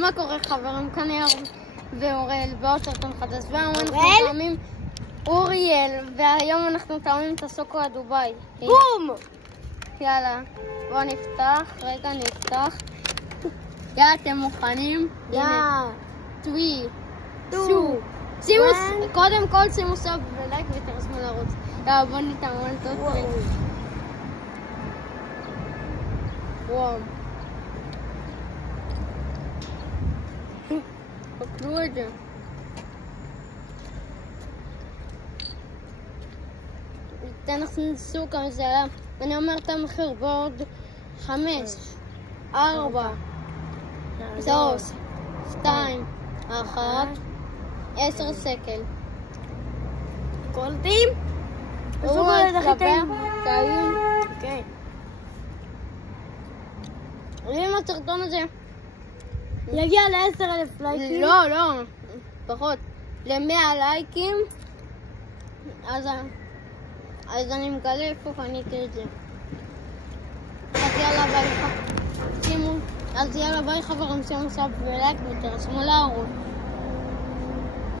מה קורה חברים? כאן יאיר ואוריאל ועוד סרטון חדש, והיום אנחנו טועמים אוריאל, והיום אנחנו טועמים את הסוקו הדובאי. בום! יאללה, בואו נפתח, רגע נפתח. יאללה, אתם מוכנים? יאללה. 3, 2, קודם כל שימו סאב ולייק ותרשמו לערוץ. יאללה, בואו נתאמן את עוד פעם. וואו. תקלו את זה. תנסו כמה זה עלה. אני אומר את המחיר בעוד 5, 4, 3, 2, 1, 10 שקל. קולטים? הוא התלבח, טעים. כן. אם הסרטון הזה יגיע ל10,000 לייקים? לא, פחות. ל100 לייקים, אז אני מגלה איפה קניתי את זה. אז יאללה ביי חברים, שימו סאב ולייק ותרשמו לערוץ.